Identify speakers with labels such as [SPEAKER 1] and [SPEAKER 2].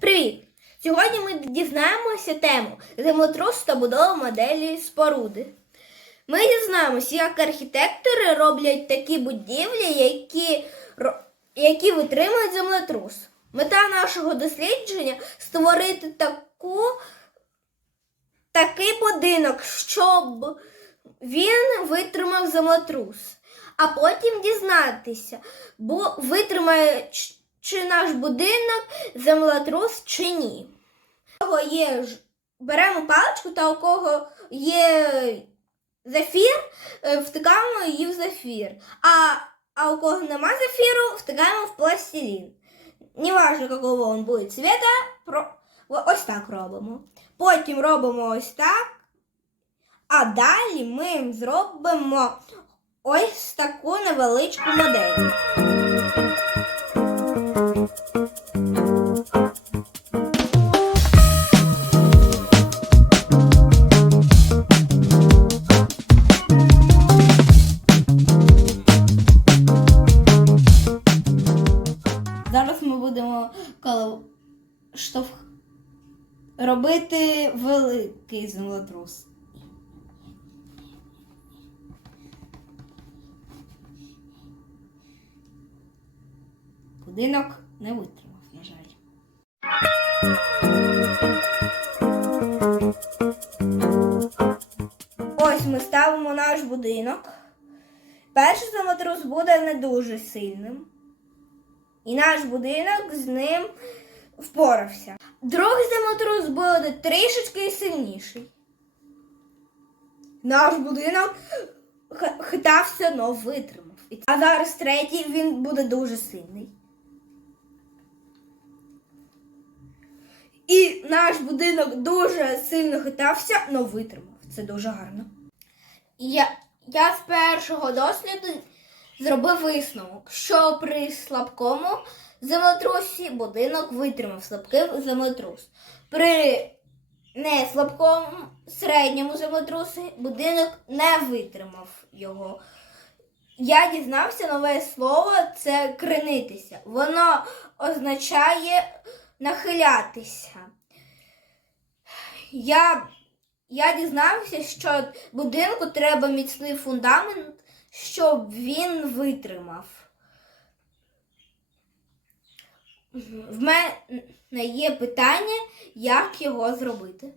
[SPEAKER 1] Привіт! Сьогодні ми дізнаємося тему землетрус та будова моделі споруди. Ми дізнаємося, як архітектори роблять такі будівлі, які, які витримують землетрус. Мета нашого дослідження створити таку, такий будинок, щоб він витримав землетрус, а потім дізнатися, бо витримає чи наш будинок землетрус чи ні. Кого є беремо паличку, та у кого є зефір, е, втикаємо її в зефір. А, а у кого нема зефіру, втикаємо в пластилін. Неважно, какого він буде цвіта, про... ось так робимо. Потім робимо ось так. А далі ми зробимо ось таку невеличку модель. Зараз ми будемо коло... штовх... робити великий землетрус. Будинок не витримав, на жаль. Ось ми ставимо наш будинок. Перший землетрус буде не дуже сильним. І наш будинок з ним впорався. Другий землетрус буде трішечки сильніший. Наш будинок хитався, но витримав. А зараз третій він буде дуже сильний. І наш будинок дуже сильно хитався, но витримав. Це дуже гарно. Я, я з першого досліду зробив висновок, що при слабкому землетрусі будинок витримав слабкий землетрус. При не слабкому середньому землетрусі будинок не витримав його. Я дізнався нове слово це кренитися. Воно означає нахилятися. Я, я дізнався, що будинку треба міцний фундамент, щоб він витримав. В мене є питання, як його зробити.